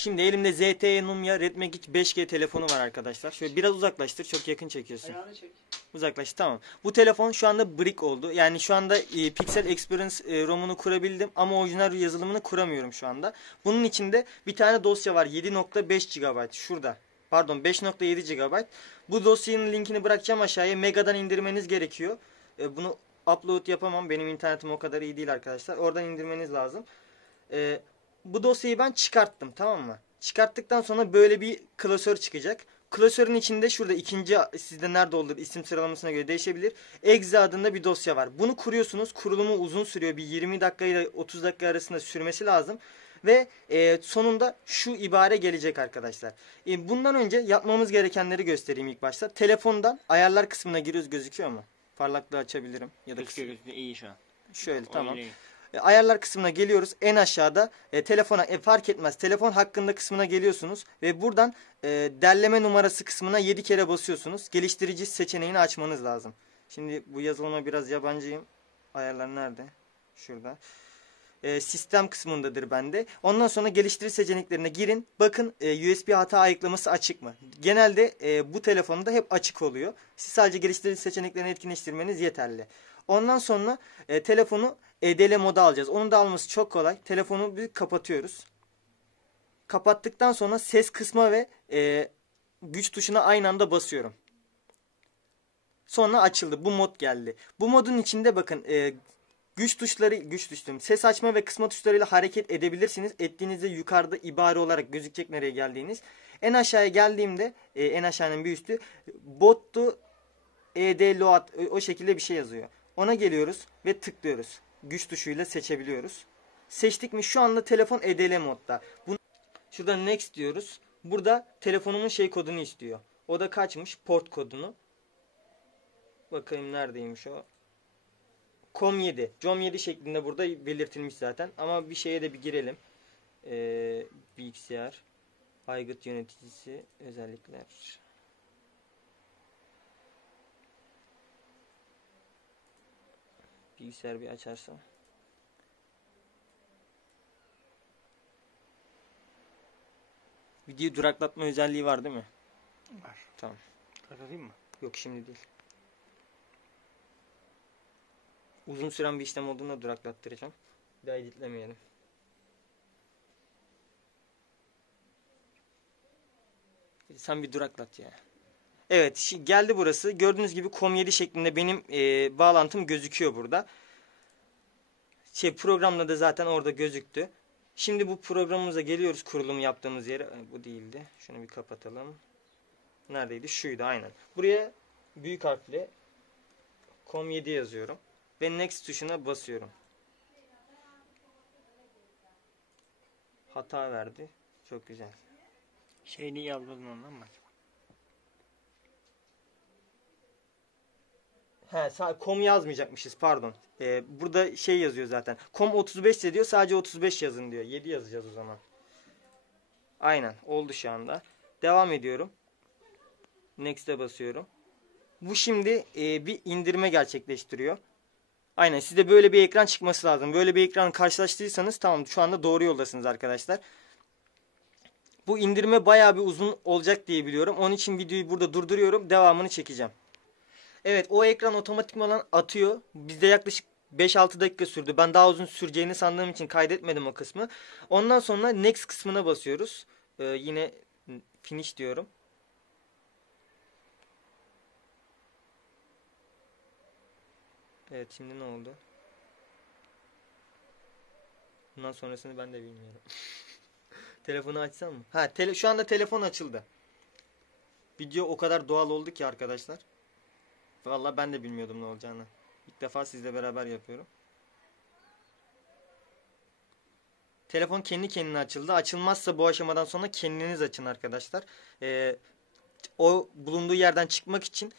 Şimdi elimde ZTE Numia Redmi 5G telefonu var arkadaşlar. Şöyle biraz uzaklaştır, çok yakın çekiyorsun. Ayağını çek. Uzaklaş, tamam. Bu telefon şu anda brick oldu. Yani şu anda Pixel Experience ROM'unu kurabildim ama orijinal yazılımını kuramıyorum şu anda. Bunun içinde bir tane dosya var, 7.5 GB şurada. Pardon, 5.7 GB. Bu dosyanın linkini bırakacağım aşağıya. Mega'dan indirmeniz gerekiyor. Bunu upload yapamam. Benim internetim o kadar iyi değil arkadaşlar. Oradan indirmeniz lazım. Bu dosyayı ben çıkarttım, tamam mı? Çıkarttıktan sonra böyle bir klasör çıkacak. Klasörün içinde şurada ikinci, sizde nerede olur isim sıralamasına göre değişebilir. Exe adında bir dosya var. Bunu kuruyorsunuz. Kurulumu uzun sürüyor. Bir 20 dakika ile 30 dakika arasında sürmesi lazım. Ve sonunda şu ibare gelecek arkadaşlar. Bundan önce yapmamız gerekenleri göstereyim ilk başta. Telefondan ayarlar kısmına giriyoruz, gözüküyor mu? Parlaklığı açabilirim. Ya da Gözüküyor, iyi şu an. şöyle, tamam. Öyle. Ayarlar kısmına geliyoruz. En aşağıda telefona fark etmez. Telefon hakkında kısmına geliyorsunuz. Ve buradan derleme numarası kısmına 7 kere basıyorsunuz. Geliştirici seçeneğini açmanız lazım. Şimdi bu yazılıma biraz yabancıyım. Ayarlar nerede? Şurada. Sistem kısmındadır bende. Ondan sonra geliştirici seçeneklerine girin. Bakın USB hata ayıklaması açık mı? Genelde bu telefonda hep açık oluyor. Siz sadece geliştirici seçeneklerini etkinleştirmeniz yeterli. Ondan sonra telefonu EDL moda alacağız. Onun da alması çok kolay. Telefonu bir kapatıyoruz. Kapattıktan sonra ses kısma ve güç tuşuna aynı anda basıyorum. Sonra açıldı. Bu mod geldi. Bu modun içinde bakın ses açma ve kısma tuşlarıyla hareket edebilirsiniz. Ettiğinizde yukarıda ibare olarak gözükecek nereye geldiğiniz. En aşağıya geldiğimde en aşağının bir üstü bottu EDLOAD o şekilde bir şey yazıyor. Ona geliyoruz ve tıklıyoruz. Güç tuşuyla seçebiliyoruz. Seçtik mi şu anda telefon EDL modda. Şurada next diyoruz. Burada telefonumun kodunu istiyor. O da kaçmış? Port kodunu. Bakayım neredeymiş o. COM7. COM7 şeklinde burada belirtilmiş zaten. Ama bir şeye de bir girelim. Bilgisayar. Aygıt yöneticisi. Özellikler. Bilgisayar bir açarsam. Videoyu duraklatma özelliği var değil mi? Var. Tamam. Kapatayım mı? Yok, şimdi değil. Uzun süren bir işlem olduğunda duraklattıracağım. Bir daha editlemeyelim. Sen bir duraklat ya. Evet, şimdi geldi burası. Gördüğünüz gibi COM7 şeklinde benim bağlantım gözüküyor burada. Programda da zaten orada gözüktü. Şimdi bu programımıza geliyoruz, kurulumu yaptığımız yere. Bu değildi. Şunu bir kapatalım. Neredeydi? Şuydu aynen. Buraya büyük harfle COM7 yazıyorum. Ve next tuşuna basıyorum. Hata verdi. Çok güzel. Şeyini yazdırdın ondan mı acaba? Com yazmayacakmışız, pardon. Burada yazıyor zaten. Com 35 diyor, sadece 35 yazın diyor. 7 yazacağız o zaman. Aynen oldu şu anda. Devam ediyorum. Next'e basıyorum. Bu şimdi bir indirme gerçekleştiriyor. Aynen, size böyle bir ekran çıkması lazım. Böyle bir ekran karşılaştıysanız tamam, şu anda doğru yoldasınız arkadaşlar. Bu indirme bayağı bir uzun olacak diye biliyorum. Onun için videoyu burada durduruyorum. Devamını çekeceğim. Evet, o ekran otomatikman atıyor. Bizde yaklaşık 5-6 dakika sürdü. Ben daha uzun süreceğini sandığım için kaydetmedim o kısmı. Ondan sonra next kısmına basıyoruz. Yine finish diyorum. Evet, şimdi ne oldu? Bundan sonrasını ben de bilmiyorum. Telefonu açsam mı? Şu anda telefon açıldı. Video o kadar doğal oldu ki arkadaşlar. Vallahi ben de bilmiyordum ne olacağını. İlk defa sizle beraber yapıyorum. Telefon kendi kendine açıldı. Açılmazsa bu aşamadan sonra kendiniz açın arkadaşlar. O bulunduğu yerden çıkmak için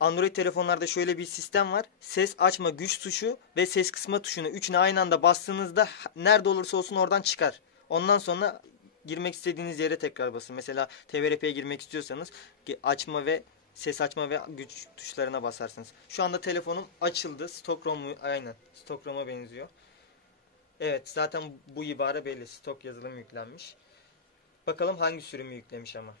Android telefonlarda şöyle bir sistem var. Ses açma güç tuşu ve ses kısma tuşunu üçüne aynı anda bastığınızda nerede olursa olsun oradan çıkar. Ondan sonra girmek istediğiniz yere tekrar basın. Mesela TVRP'ye girmek istiyorsanız açma ve ses açma ve güç tuşlarına basarsınız. Şu anda telefonum açıldı. Stock ROM'u aynen. Stock ROM'a benziyor. Evet, zaten bu ibare belli. Stok yazılım yüklenmiş. Bakalım hangi sürümü yüklemiş ama.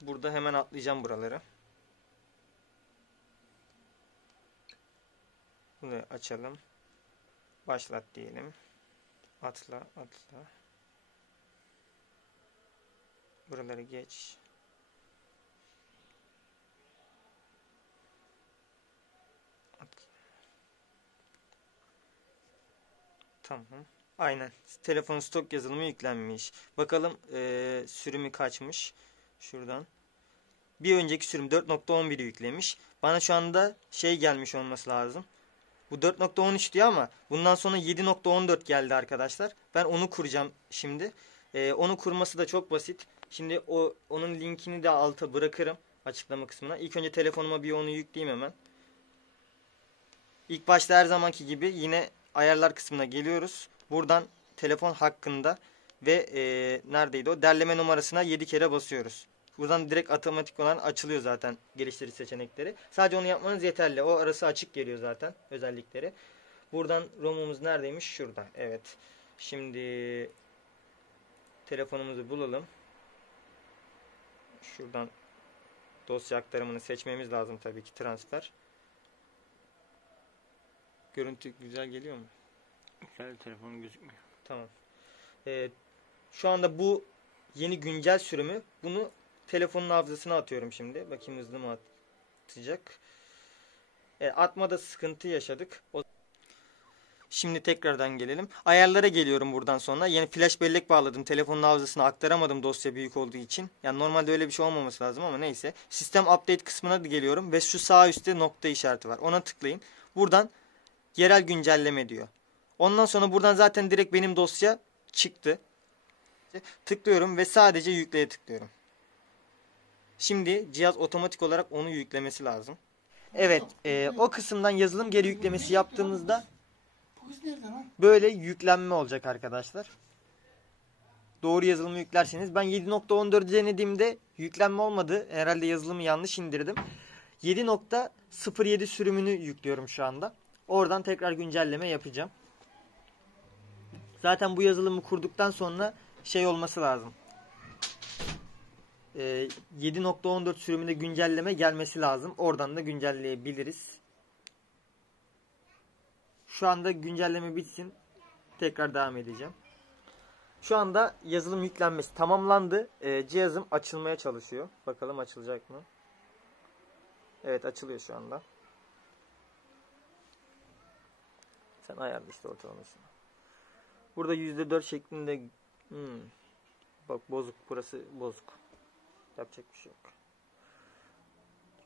Burada hemen atlayacağım buraları. Bunu açalım. Başlat diyelim. Atla. Buraları geç. Tamam. Aynen. Telefon stok yazılımı yüklenmiş. Bakalım sürümü kaçmış. Şuradan. Bir önceki sürüm 4.11'i yüklemiş. Bana şu anda şey gelmiş olması lazım. Bu 4.13 diyor ama bundan sonra 7.14 geldi arkadaşlar. Ben onu kuracağım şimdi. Onu kurması da çok basit. Şimdi onun linkini de alta bırakırım açıklama kısmına. İlk önce telefonuma bir onu yükleyeyim hemen. İlk başta her zamanki gibi yine ayarlar kısmına geliyoruz. Buradan telefon hakkında ve neredeydi o? Derleme numarasına 7 kere basıyoruz. Buradan direkt otomatik olan açılıyor zaten geliştirici seçenekleri. Sadece onu yapmanız yeterli. O arası açık geliyor zaten özellikleri. Buradan ROM'umuz neredeymiş? Şurada. Evet. Şimdi telefonumuzu bulalım. Şuradan dosya aktarımını seçmemiz lazım tabii ki, transfer. Görüntü güzel geliyor mu? Güzel, telefon gözükmüyor. Tamam. Şu anda bu yeni güncel sürümü, bunu telefonun hafızasına atıyorum şimdi. Bakayım hızlı mı atacak. Atmada sıkıntı yaşadık. Şimdi tekrardan gelelim. Ayarlara geliyorum buradan sonra. Yeni flash bellek bağladım. Telefonun hafızasına aktaramadım dosya büyük olduğu için. Yani normalde öyle bir şey olmaması lazım ama neyse. Sistem update kısmına da geliyorum ve şu sağ üstte nokta işareti var. Ona tıklayın. Buradan yerel güncelleme diyor. Ondan sonra buradan zaten direkt benim dosya çıktı. Tıklıyorum ve sadece yükleye tıklıyorum. Şimdi cihaz otomatik olarak onu yüklemesi lazım. Evet, o kısımdan yazılım geri yüklemesi yaptığımızda böyle yüklenme olacak arkadaşlar. Doğru yazılımı yüklerseniz. Ben 7.14'ü denediğimde yüklenme olmadı. Herhalde yazılımı yanlış indirdim. 7.07 sürümünü yüklüyorum şu anda. Oradan tekrar güncelleme yapacağım. Zaten bu yazılımı kurduktan sonra şey olması lazım. 7.14 sürümünde güncelleme gelmesi lazım. Oradan da güncelleyebiliriz. Şu anda güncelleme bitsin. Tekrar devam edeceğim. Şu anda yazılım yüklenmesi tamamlandı. Cihazım açılmaya çalışıyor. Bakalım açılacak mı? Evet, açılıyor şu anda. Sen ayarla işte ortalamasını. Burada %4 şeklinde. Bak bozuk, burası bozuk. Yapacak bir şey yok.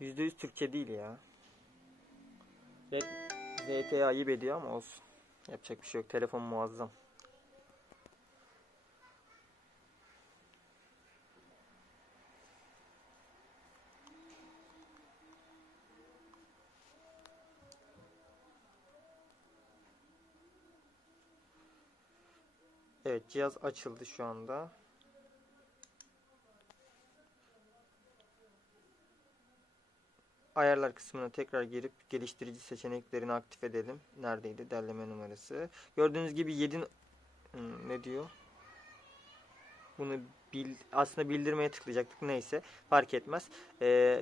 %100 Türkçe değil ya. ZTE ayıp ediyor ama olsun. Yapacak bir şey yok. Telefon muazzam. Evet, cihaz açıldı şu anda. Ayarlar kısmına tekrar girip geliştirici seçeneklerini aktif edelim. Neredeydi? Derleme numarası. Gördüğünüz gibi 7 ne diyor? Bunu aslında bildirmeye tıklayacaktık. Neyse, fark etmez.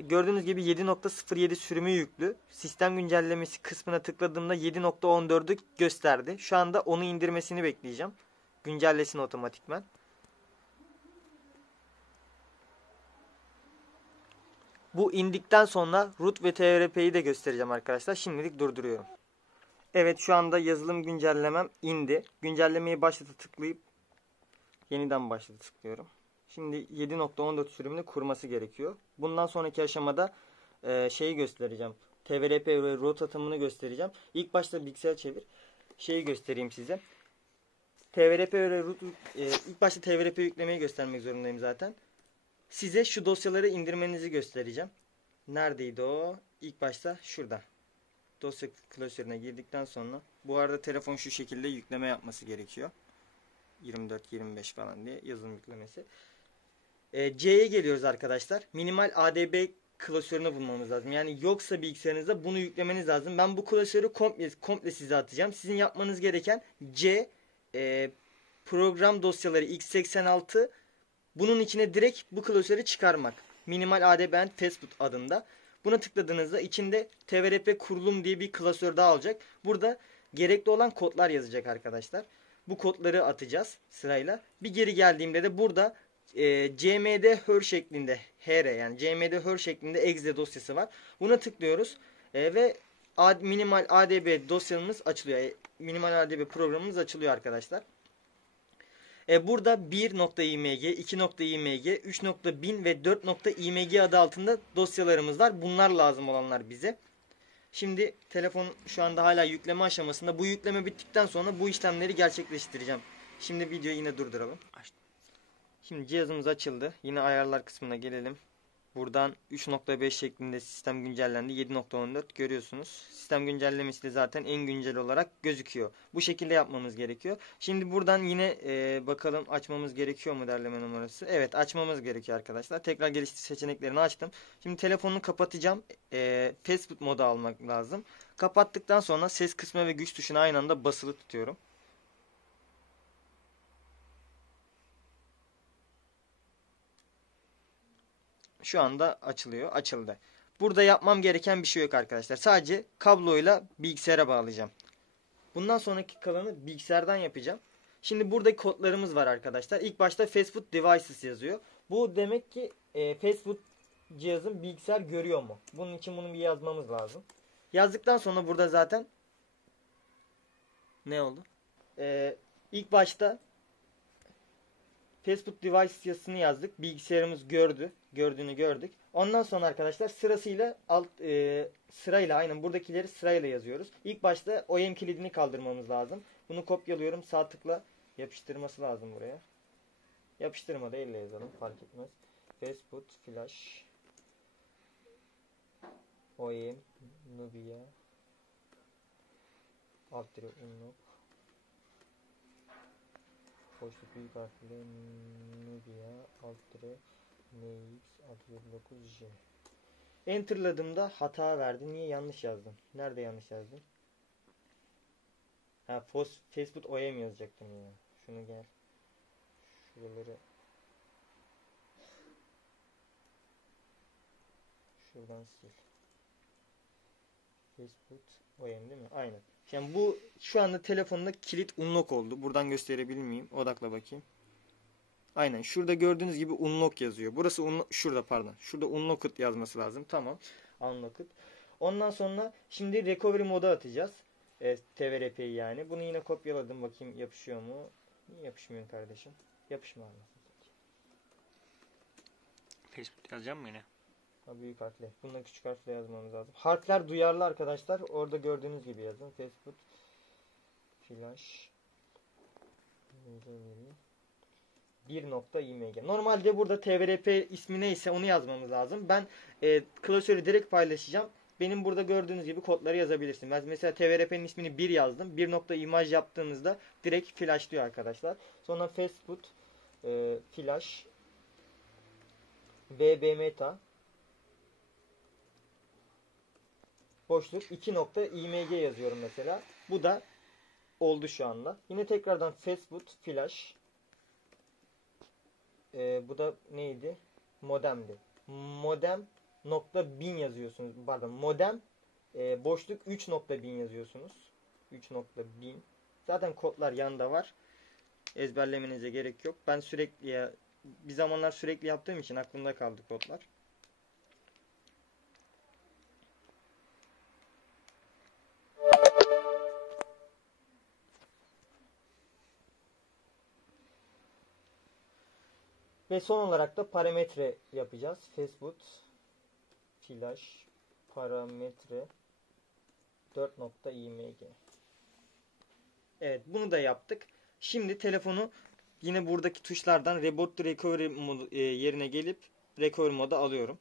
Gördüğünüz gibi 7.07 sürümü yüklü. Sistem güncellemesi kısmına tıkladığımda 7.14'ü gösterdi. Şu anda onu indirmesini bekleyeceğim. Güncellesin otomatikman. Bu indikten sonra root ve TRP'yi de göstereceğim arkadaşlar. Şimdilik durduruyorum. Evet, şu anda yazılım güncellemem indi. Güncellemeyi başlata tıklayıp yeniden başlata tıklıyorum. Şimdi 7.14 sürümünü kurması gerekiyor. Bundan sonraki aşamada şeyi göstereceğim. TVRP ve root atımını göstereceğim. İlk başta bilgisayar çevir. Şeyi göstereyim size. TVRP ve root, ilk başta TVRP yüklemeyi göstermek zorundayım zaten. Size şu dosyaları indirmenizi göstereceğim. Neredeydi o? İlk başta şurada. Dosya klasörüne girdikten sonra. Bu arada telefon şu şekilde yükleme yapması gerekiyor. 24-25 falan diye yazılım yüklemesi. C'ye geliyoruz arkadaşlar. Minimal ADB klasörünü bulmamız lazım. Yani yoksa bilgisayarınızda bunu yüklemeniz lazım. Ben bu klasörü komple size atacağım. Sizin yapmanız gereken program dosyaları x86, bunun içine direkt bu klasörü çıkarmak. Minimal ADBN Testboot adında. Buna tıkladığınızda içinde TVRP kurulum diye bir klasör daha olacak. Burada gerekli olan kodlar yazacak arkadaşlar. Bu kodları atacağız sırayla. Bir geri geldiğimde de burada cmd her şeklinde yani cmd her şeklinde exe dosyası var. Buna tıklıyoruz ve minimal adb dosyamız açılıyor. Minimal adb programımız açılıyor arkadaşlar. Burada 1.img, 2.img, 3.1000 ve 4.img adı altında dosyalarımız var. Bunlar lazım olanlar bize. Şimdi telefon şu anda hala yükleme aşamasında. Bu yükleme bittikten sonra bu işlemleri gerçekleştireceğim. Şimdi videoyu yine durduralım. Şimdi cihazımız açıldı. Yine ayarlar kısmına gelelim. Buradan 3.5 şeklinde sistem güncellendi. 7.14 görüyorsunuz. Sistem güncellemesi de zaten en güncel olarak gözüküyor. Bu şekilde yapmamız gerekiyor. Şimdi buradan yine bakalım açmamız gerekiyor mu derleme numarası. Evet, açmamız gerekiyor arkadaşlar. Tekrar geliştir seçeneklerini açtım. Şimdi telefonunu kapatacağım. Fastboot modu almak lazım. Kapattıktan sonra ses kısmı ve güç tuşuna aynı anda basılı tutuyorum. Şu anda açılıyor. Açıldı. Burada yapmam gereken bir şey yok arkadaşlar. Sadece kabloyla bilgisayara bağlayacağım. Bundan sonraki kalanı bilgisayardan yapacağım. Şimdi buradaki kodlarımız var arkadaşlar. İlk başta Fastboot Devices yazıyor. Bu demek ki Fastboot cihazın bilgisayar görüyor mu? Bunun için bunu bir yazmamız lazım. Yazdıktan sonra burada zaten ne oldu? İlk başta Fastboot Device yazısını yazdık. Bilgisayarımız gördüğünü gördük. Ondan sonra arkadaşlar sırayla aynen buradakileri sırayla yazıyoruz. İlk başta OEM kilidini kaldırmamız lazım. Bunu kopyalıyorum. Sağ tıkla yapıştırması lazım buraya. Yapıştırma da elle yazalım. Fark etmez. Fastboot Flash OEM Nubia Unlock boşluk büyük harfle Nubia NX629J. Enter'ladığımda hata verdi. Niye? Yanlış yazdım. Nerede yanlış yazdım? Fastboot OEM yazacaktım ya. Şunu gel. Şuraları şuradan sil. Fastboot OEM değil mi? Aynen. Yani bu şu anda telefonda kilit unlock oldu. Buradan gösterebilir miyim? Odakla bakayım. Aynen. Şurada gördüğünüz gibi unlock yazıyor. Burası şurada pardon. Şurada unlocked yazması lazım. Tamam. Unlocked. Ondan sonra şimdi recovery moda atacağız. TVRP'yi yani. Bunu yine kopyaladım. Bakayım yapışıyor mu? Niye yapışmıyor kardeşim? Yapışma abi. Facebook yazacağım mı yine? Büyük harfle. Bunları küçük harfle yazmamız lazım. Harfler duyarlı arkadaşlar. Orada gördüğünüz gibi yazın. Fastboot Flash 1.img. Normalde burada TVRP ismi neyse onu yazmamız lazım. Ben klasörü direkt paylaşacağım. Benim burada gördüğünüz gibi kodları yazabilirsiniz. Ben mesela TVRP'nin ismini 1 yazdım. 1.image yaptığınızda direkt flash diyor arkadaşlar. Sonra Fastboot Flash VB Meta boşluk 2.img yazıyorum mesela. Bu da oldu şu anda. Yine tekrardan Fastboot Flash bu da neydi? Modemdi. Modem .1000 yazıyorsunuz. Pardon. Modem boşluk 3.1000 yazıyorsunuz. 3.1000. Zaten kodlar yanında var. Ezberlemenize gerek yok. Ben bir zamanlar sürekli yaptığım için aklımda kaldı kodlar. Ve son olarak da parametre yapacağız. Fastboot Flash parametre 4.img. Evet, bunu da yaptık. Şimdi telefonu yine buradaki tuşlardan Reboot to Recovery modu, yerine gelip Recovery moda alıyorum.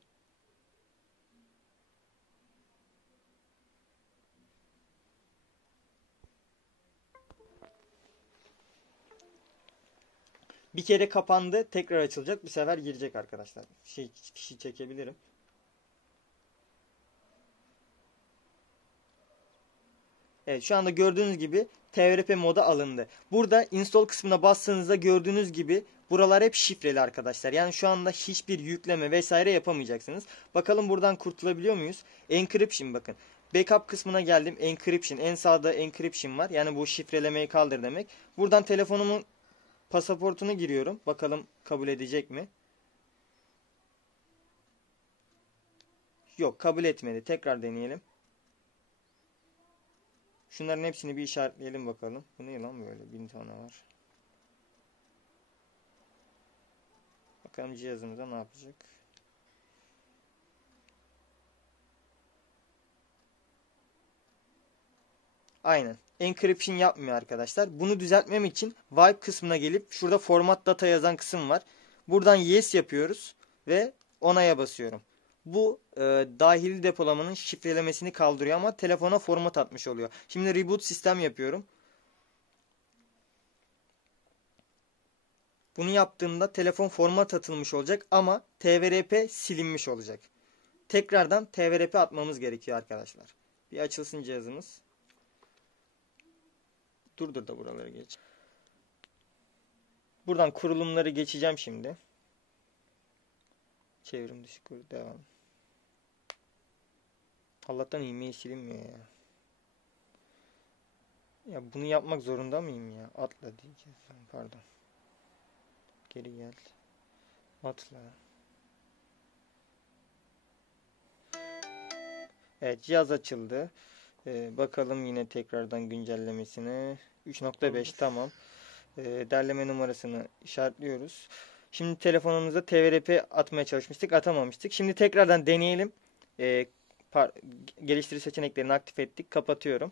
Bir kere kapandı. Tekrar açılacak. Bu sefer girecek arkadaşlar. Fişi çekebilirim. Evet, şu anda gördüğünüz gibi TVRP moda alındı. Burada install kısmına bastığınızda gördüğünüz gibi buralar hep şifreli arkadaşlar. Yani şu anda hiçbir yükleme vesaire yapamayacaksınız. Bakalım buradan kurtulabiliyor muyuz? Encryption bakın. Backup kısmına geldim. Encryption. En sağda encryption var. Yani bu şifrelemeyi kaldır demek. Buradan telefonumun pasaportunu giriyorum. Bakalım kabul edecek mi? Yok, kabul etmedi. Tekrar deneyelim. Şunların hepsini bir işaretleyelim bakalım. Bu ne lan böyle? 1000 tane var. Bakalım cihazımıza ne yapacak. Aynen. Encryption yapmıyor arkadaşlar. Bunu düzeltmem için wipe kısmına gelip şurada format data yazan kısım var. Buradan yes yapıyoruz ve onaya basıyorum. Bu dahili depolamanın şifrelemesini kaldırıyor ama telefona format atmış oluyor. Şimdi reboot sistem yapıyorum. Bunu yaptığımda telefon format atılmış olacak ama TVRP silinmiş olacak. Tekrardan TVRP atmamız gerekiyor arkadaşlar. Bir açılsın cihazımız. Dur da buraları geç. Buradan kurulumları geçeceğim şimdi. Çevrim dışı kur devam. Allah'tan e-mail silinmiyor ya. Ya bunu yapmak zorunda mıyım ya? Atla diyeceğiz. Pardon. Geri gel. Atla. Evet, cihaz açıldı. Bakalım yine tekrardan güncellemesine. 3.5 tamam. Derleme numarasını işaretliyoruz. Şimdi telefonumuza TVRP atmaya çalışmıştık. Atamamıştık. Şimdi tekrardan deneyelim. Geliştirici seçeneklerini aktif ettik. Kapatıyorum.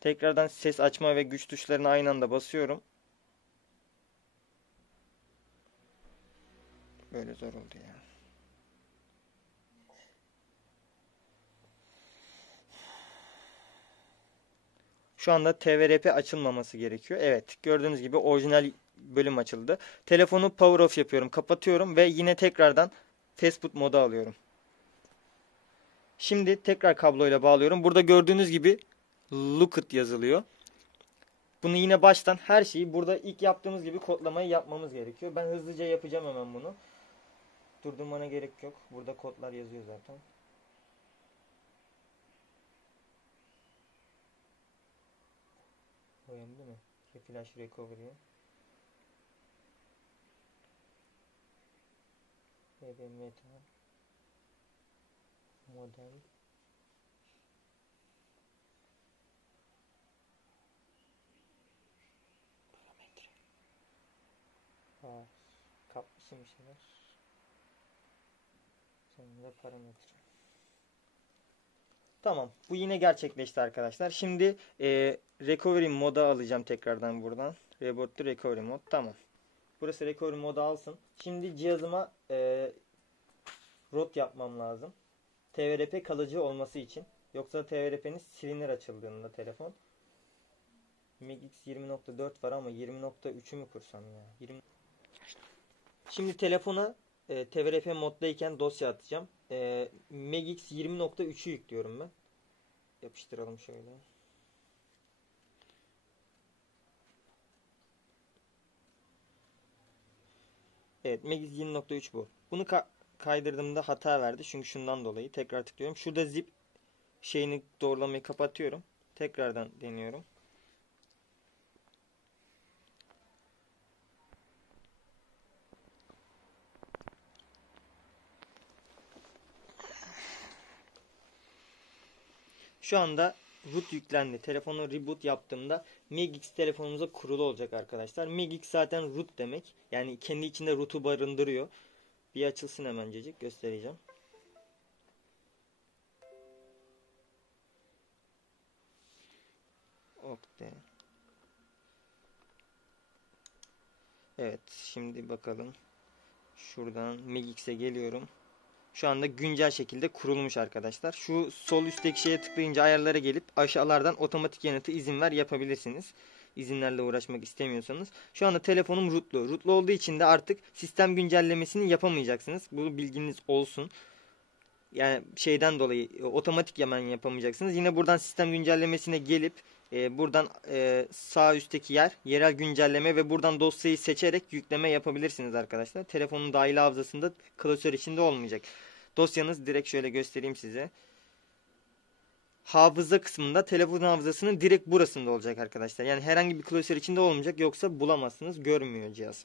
Tekrardan ses açma ve güç tuşlarını aynı anda basıyorum. Böyle zor oldu ya. Şu anda TVRP açılmaması gerekiyor. Evet, gördüğünüz gibi orijinal bölüm açıldı. Telefonu power off yapıyorum, kapatıyorum ve yine tekrardan fastboot moda alıyorum. Şimdi tekrar kabloyla bağlıyorum. Burada gördüğünüz gibi Lookit yazılıyor. Bunu yine baştan her şeyi burada ilk yaptığımız gibi kodlamayı yapmamız gerekiyor. Ben hızlıca yapacağım hemen bunu. Durdurmana gerek yok. Burada kodlar yazıyor zaten. Önemli mi? Flash recovery. Meta. Model. Parametre. Kapmışım bir şeyler. Sonunda parametre. Tamam. Bu yine gerçekleşti arkadaşlar. Şimdi recovery moda alacağım tekrardan buradan. Reboot to recovery mod. Tamam. Burası recovery moda alsın. Şimdi cihazıma root yapmam lazım. TVRP kalıcı olması için. Yoksa TVRP'niz silinir açıldığında telefon. MIGX 20.4 var ama 20.3'ü mü kursam ya? Şimdi telefona TVRP moddayken dosya atacağım. MIGX 20.3'ü yüklüyorum ben. Yapıştıralım şöyle. Evet, MIGX 20.3 bu. Bunu kaydırdığımda hata verdi. Çünkü şundan dolayı. Tekrar tıklıyorum. Şurada zip şeyini doğrulamayı kapatıyorum. Tekrardan deniyorum. Şu anda root yüklendi. Telefonu reboot yaptığımda MIGX telefonumuza kurulu olacak arkadaşlar. MIGX zaten root demek. Yani kendi içinde root'u barındırıyor. Bir açılsın hemencecik göstereceğim. Okey. Evet, şimdi bakalım. Şuradan MIGX'e geliyorum. Şu anda güncel şekilde kurulmuş arkadaşlar. Şu sol üstteki şeye tıklayınca ayarlara gelip aşağılardan otomatik yanıtı izin ver yapabilirsiniz. İzinlerle uğraşmak istemiyorsanız. Şu anda telefonum rootlu. Rootlu olduğu için de artık sistem güncellemesini yapamayacaksınız. Bu bilginiz olsun. Yani şeyden dolayı otomatik hemen yapamayacaksınız. Yine buradan sistem güncellemesine gelip buradan sağ üstteki yerel güncelleme ve buradan dosyayı seçerek yükleme yapabilirsiniz arkadaşlar. Telefonun dahili hafızasında klasör içinde olmayacak. Dosyanız direkt şöyle göstereyim size. Hafıza kısmında telefonun hafızasının direkt burasında olacak arkadaşlar. Yani herhangi bir klasör içinde olmayacak, yoksa bulamazsınız, görmüyor cihaz.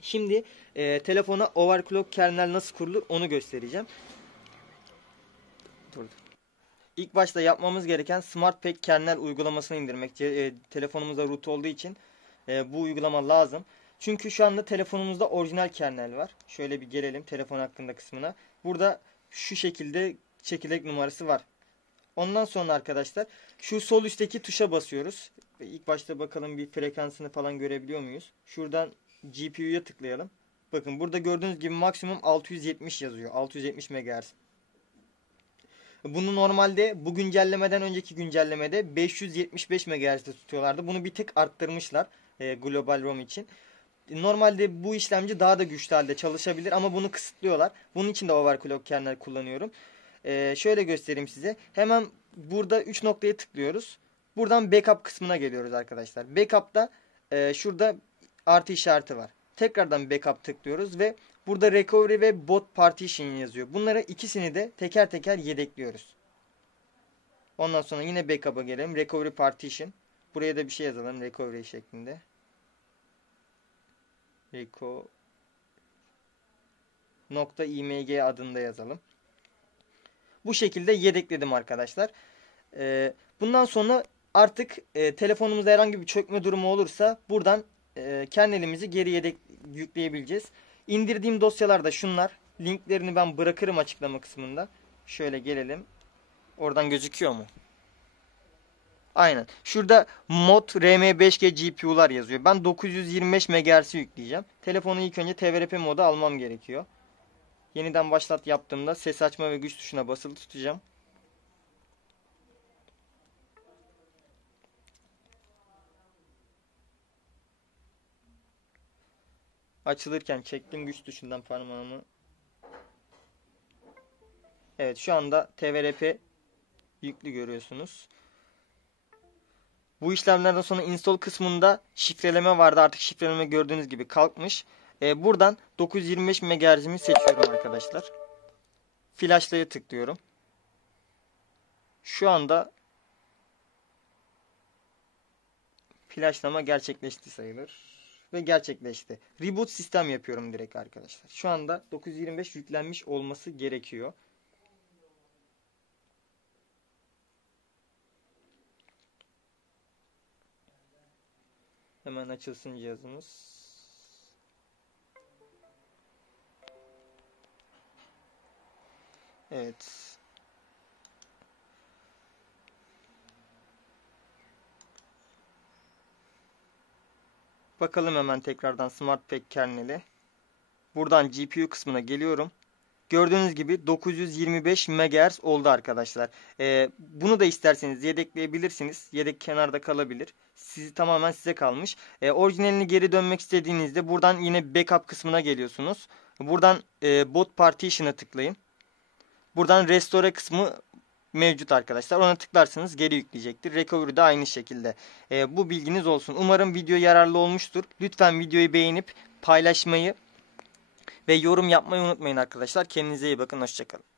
Şimdi telefona overclock kernel nasıl kurulur onu göstereceğim. İlk başta yapmamız gereken SmartPack kernel uygulamasını indirmek. Telefonumuzda root olduğu için bu uygulama lazım. Çünkü şu anda telefonumuzda orijinal kernel var. Şöyle bir gelelim telefon hakkında kısmına. Burada şu şekilde çekirdek numarası var. Ondan sonra arkadaşlar şu sol üstteki tuşa basıyoruz. İlk başta bakalım bir frekansını falan görebiliyor muyuz? Şuradan GPU'ya tıklayalım. Bakın burada gördüğünüz gibi maksimum 670 yazıyor. 670 MHz. Bunu normalde bu güncellemeden önceki güncellemede 575 MHz'de tutuyorlardı. Bunu bir tık arttırmışlar Global ROM için. Normalde bu işlemci daha da güçlü halde çalışabilir ama bunu kısıtlıyorlar. Bunun için de overclock kernel kullanıyorum. Şöyle göstereyim size. Hemen burada 3 noktaya tıklıyoruz. Buradan backup kısmına geliyoruz arkadaşlar. Backup'ta şurada artı işareti var. Tekrardan backup tıklıyoruz ve burada recovery ve boot partition yazıyor. Bunlara ikisini de teker teker yedekliyoruz. Ondan sonra yine backup'a gelelim. Recovery partition. Buraya da bir şey yazalım recovery şeklinde. .img adında yazalım. Bu şekilde yedekledim arkadaşlar. Bundan sonra artık telefonumuzda herhangi bir çökme durumu olursa buradan kernelimizi geri yükleyebileceğiz. İndirdiğim dosyalar da şunlar. Linklerini ben bırakırım açıklama kısmında. Şöyle gelelim. Oradan gözüküyor mu? Aynen. Şurada mod RM5G GPU'lar yazıyor. Ben 925 MHz'i yükleyeceğim. Telefonu ilk önce TVRP modu almam gerekiyor. Yeniden başlat yaptığımda ses açma ve güç tuşuna basılı tutacağım. Açılırken çektim güç tuşundan parmağımı. Evet, şu anda TVRP yüklü görüyorsunuz. Bu işlemlerden sonra install kısmında şifreleme vardı. Artık şifreleme gördüğünüz gibi kalkmış. Buradan 925 MHz'imi seçiyorum arkadaşlar. Flash'laya tıklıyorum. Şu anda flashlama gerçekleşti sayılır. Ve gerçekleşti. Reboot sistem yapıyorum direkt arkadaşlar. Şu anda 925 yüklenmiş olması gerekiyor. Hemen açılsın cihazımız. Evet. Bakalım hemen tekrardan SmartPack kerneli. Buradan GPU kısmına geliyorum. Gördüğünüz gibi 925 MHz oldu arkadaşlar. Bunu da isterseniz yedekleyebilirsiniz. Yedek kenarda kalabilir. Tamamen size kalmış. Orijinalini geri dönmek istediğinizde buradan yine backup kısmına geliyorsunuz. Buradan boot partition'a tıklayın. Buradan restore kısmı mevcut arkadaşlar. Ona tıklarsanız geri yükleyecektir. Recovery de aynı şekilde. Bu bilginiz olsun. Umarım video yararlı olmuştur. Lütfen videoyu beğenip paylaşmayı ve yorum yapmayı unutmayın arkadaşlar. Kendinize iyi bakın. Hoşçakalın.